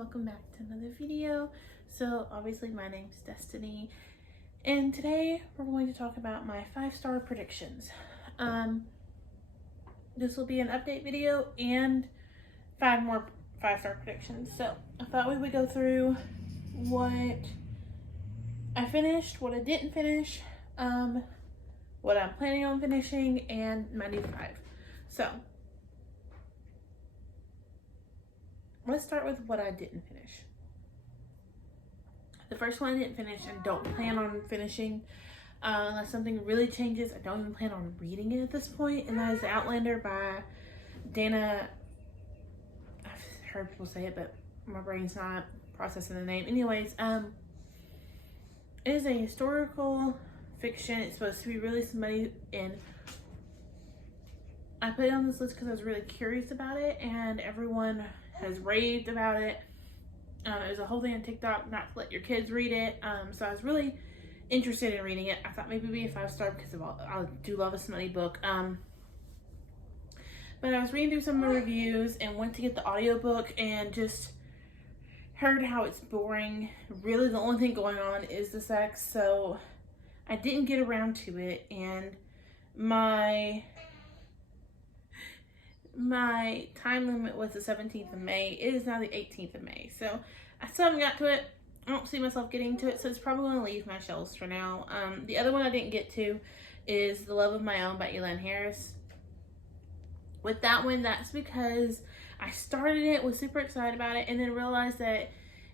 welcome back to another video. So obviously my name's Destiny, and today we're going to talk about my 5-star predictions. This will be an update video and 5 more 5-star predictions. So I thought we would go through what I finished, what I didn't finish, what I'm planning on finishing, and my new 5. So let's start with what I didn't finish. The first one I didn't finish and don't plan on finishing unless something really changes. I don't even plan on reading it at this point, and that is Outlander by Dana. I've heard people say it, but my brain's not processing the name. Anyways, it is a historical fiction. It's supposed to be really smutty, and I put it on this list because I was really curious about it, and everyone has raved about it. There's a whole thing on TikTok not to let your kids read it. So I was really interested in reading it. I thought maybe it'd be a 5-star because I do love a smutty book. But I was reading through some of the reviews and went to get the audiobook and just heard how it's boring. Really the only thing going on is the sex. So I didn't get around to it, and my time limit was the 17th of May. It is now the 18th of May. So I still haven't got to it. I don't see myself getting to it, so it's probably going to leave my shelves for now. The other one I didn't get to is The Love of My Own by Elan Harris. With that one, that's because I started it, was super excited about it, and then realized that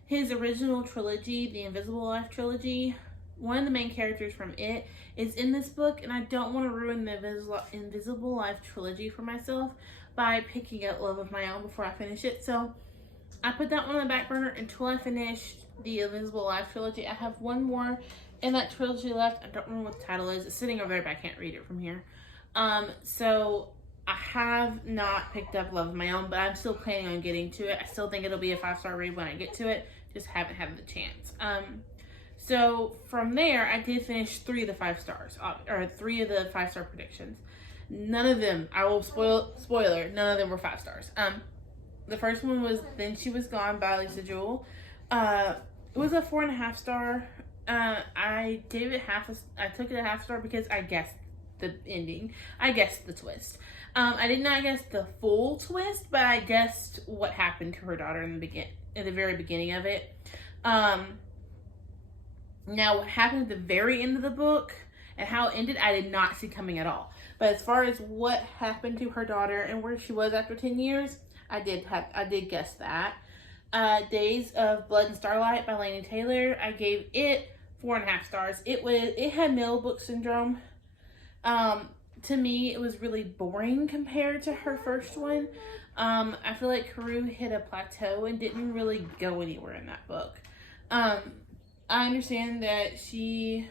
his original trilogy, the Invisible Life trilogy, one of the main characters from it is in this book, and I don't want to ruin the Invisible Life trilogy for myself by picking up Love of My Own before I finish it. So I put that one on the back burner until I finish the Invisible Life trilogy. I have one more in that trilogy left. I don't remember what the title is. It's sitting over there, but I can't read it from here. So I have not picked up Love of My Own, but I'm still planning on getting to it. I still think it'll be a 5-star read when I get to it. Just haven't had the chance. So from there, I did finish 3 of the 5 stars, or 3 of the 5-star predictions. None of them, I will spoiler, none of them were 5 stars. The first one was Then She Was Gone by Lisa Jewell. It was a 4.5 star. I gave it I took it a half star because I guessed the ending. I guessed the twist. I did not guess the full twist, but I guessed what happened to her daughter in the very beginning of it. Now, what happened at the very end of the book and how it ended, I did not see coming at all. But as far as what happened to her daughter and where she was after 10 years, I did guess that. Days of Blood and Starlight by Laini Taylor, I gave it 4.5 stars. It had middle book syndrome. To me, it was really boring compared to her first one. I feel like Karou hit a plateau and didn't really go anywhere in that book. I understand that she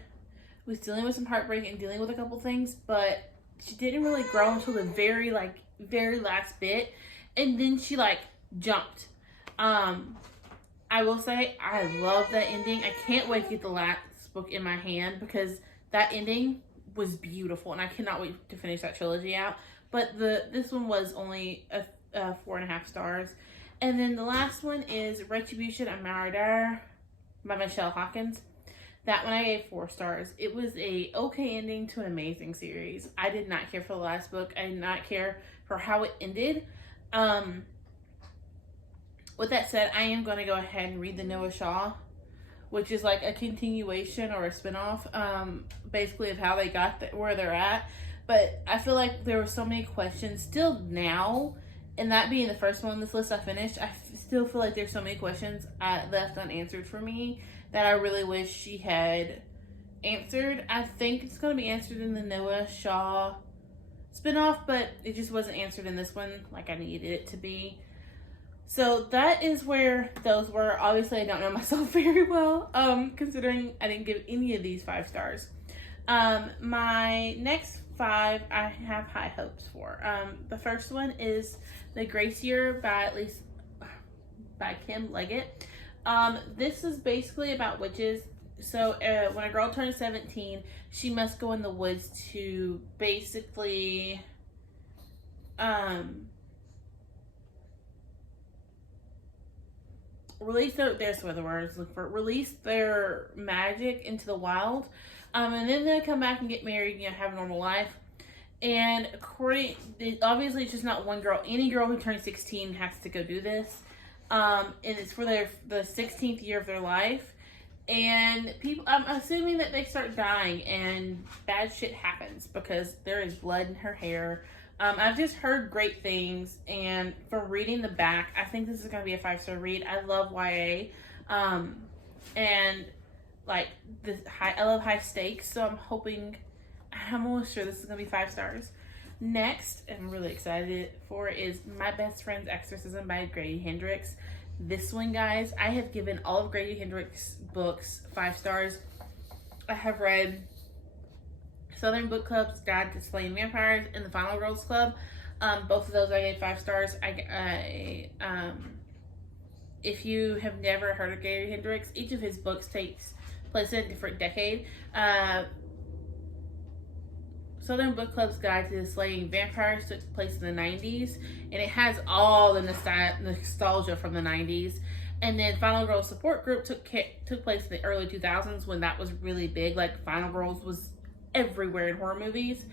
was dealing with some heartbreak and dealing with a couple things, but she didn't really grow until the very last bit, and then she jumped. I will say I love that ending. I can't wait to get the last book in my hand because that ending was beautiful, and I cannot wait to finish that trilogy out. But this one was only a 4.5 stars. And then the last one is Retribution and Maraudar by Michelle Hawkins. That one I gave 4 stars. It was a okay ending to an amazing series. I did not care for the last book. I did not care for how it ended. With that said, I am going to go ahead and read the Noah Shaw, which is like a continuation or a spinoff, basically of how they got where they're at. But I feel like there were so many questions still now, and that being the first one on this list I finished, I still feel like there's so many questions left unanswered for me that I really wish she had answered. I think it's going to be answered in the Noah Shaw spinoff, but it just wasn't answered in this one like I needed it to be. So that is where those were. Obviously, I don't know myself very well, considering I didn't give any of these 5 stars. My next 5, I have high hopes for. The first one is The Gracier by Kim Leggett. This is basically about witches. So when a girl turns 17, she must go in the woods to basically release there's some other words, look for it, release their magic into the wild. And then they come back and get married, have a normal life. And obviously it's just not one girl. Any girl who turns 16 has to go do this. And it's for the 16th year of their life. And I'm assuming that they start dying and bad shit happens because there is blood in her hair. I've just heard great things, and from reading the back, I think this is going to be a 5-star read. I love YA, and like I love high stakes, so I'm almost sure this is going to be 5 stars. Next, I'm really excited for, is My Best Friend's Exorcism by Grady Hendrix. This one, guys, I have given all of Grady Hendrix books 5 stars. I have read Southern Book Club's Guide to Slaying Vampires and The Final Girls Club. Both of those I gave 5 stars. If you have never heard of Grady Hendrix, each of his books takes place in a different decade. Southern Book Club's Guide to Slaying Vampires took place in the 90s, and it has all the nostalgia from the 90s. And then Final Girls Support Group took place in the early 2000s when that was really big. Like, Final Girls was everywhere in horror movies.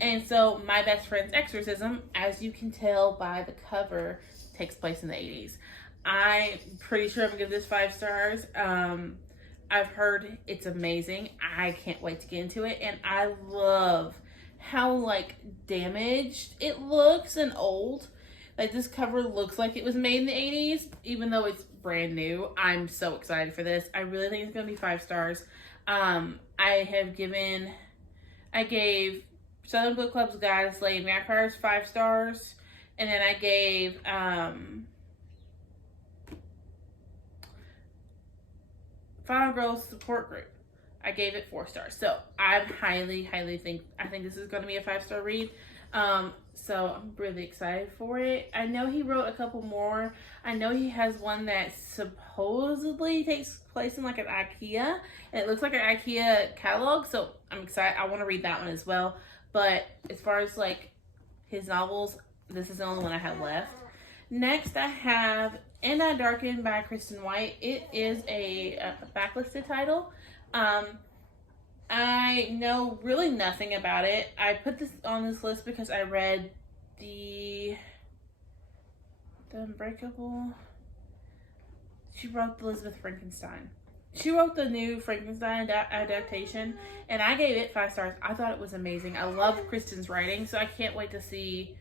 And so My Best Friend's Exorcism, as you can tell by the cover, takes place in the 80s. I'm pretty sure I'm gonna give this 5 stars. I've heard it's amazing. I can't wait to get into it, and I love how like damaged it looks and old. Like, this cover looks like it was made in the 80s, even though it's brand new. I'm so excited for this. I really think it's gonna be 5 stars. I gave Southern Book Club's Guide to Slaying Vampires 5 stars, and then I gave Final Girls Support Group, I gave it 4 stars. So I think this is going to be a 5-star read. So I'm really excited for it. I know he wrote a couple more. I know he has one that supposedly takes place in like an IKEA, and it looks like an IKEA catalog. So I'm excited. I want to read that one as well. But as far as like his novels, this is the only one I have left. Next, I have And I Darken by Kristen White. It is a backlisted title. I know really nothing about it. I put this on this list because I read the Unbreakable. She wrote Elizabeth Frankenstein. She wrote the new Frankenstein adaptation, and I gave it 5 stars. I thought it was amazing. I love Kristen's writing, so I can't wait to see.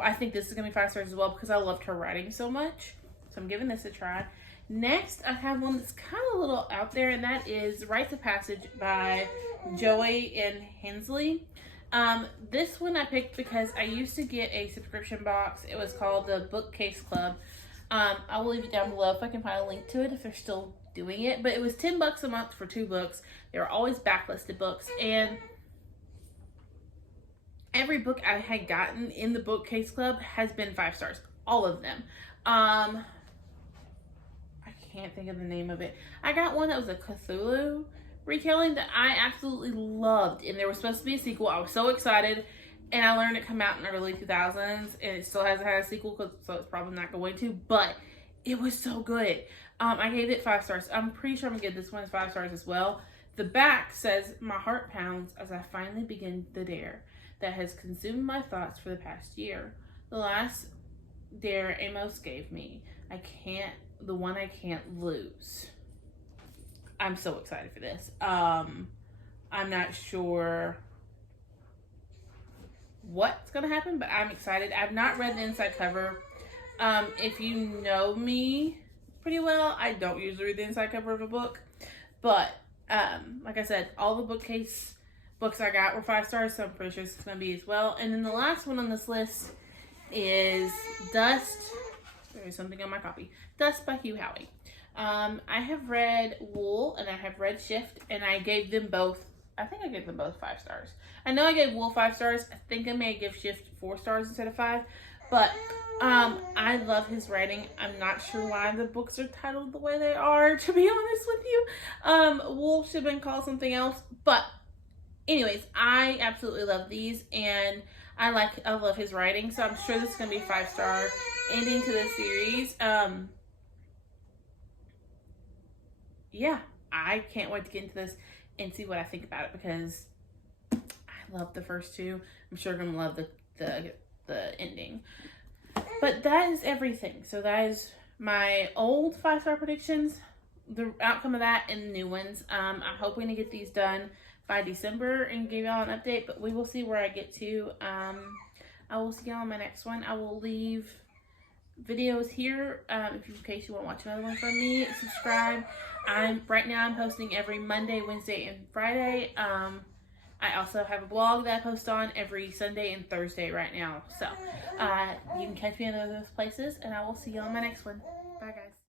I think this is going to be 5 stars as well because I loved her writing so much. So I'm giving this a try. Next, I have one that's kind of a little out there, and that is Rites of Passage by Joey and Hensley. This one I picked because I used to get a subscription box. It was called the Bookcase Club. I will leave it down below if I can find a link to it if they're still doing it. But it was $10 a month for 2 books. They were always backlisted books, and every book I had gotten in the Bookcase Club has been 5 stars. All of them. I can't think of the name of it. I got one that was a Cthulhu retelling that I absolutely loved, and there was supposed to be a sequel. I was so excited, and I learned it come out in the early 2000s, and it still hasn't had a sequel, so it's probably not going to, but it was so good. I gave it 5 stars. I'm pretty sure I'm gonna give this one 5 stars as well. The back says, "My heart pounds as I finally begin the dare that has consumed my thoughts for the past year. The last dare Amos gave me. The one I can't lose." I'm so excited for this. I'm not sure what's gonna happen, but I'm excited. I've not read the inside cover. If you know me pretty well, I don't usually read the inside cover of a book, but like I said, all the Bookcase books I got were 5 stars, so I'm pretty sure it's gonna be as well. And then the last one on this list is Dust. There's something on my copy. Dust by Hugh Howey. I have read Wool and I have read Shift, and I gave them both. I think I gave them both 5 stars. I know I gave Wool 5 stars. I think I may give Shift 4 stars instead of 5. But I love his writing. I'm not sure why the books are titled the way they are, to be honest with you. Wool should have been called something else. But anyways, I absolutely love these, and I love his writing, so I'm sure this is gonna be a 5-star ending to the series. yeah, I can't wait to get into this and see what I think about it, because I love the first two. I'm sure I'm gonna love the ending. But that is everything. So that is my old 5-star predictions, the outcome of that, and the new ones. I'm hoping to get these done by December and give y'all an update, but we will see where I get to. I will see y'all in my next one. I will leave videos here in case you want to watch another one from me. Subscribe. Right now I'm posting every Monday, Wednesday, and Friday. I also have a blog that I post on every Sunday and Thursday right now. So you can catch me in those places, and I will see you on my next one. Bye, guys.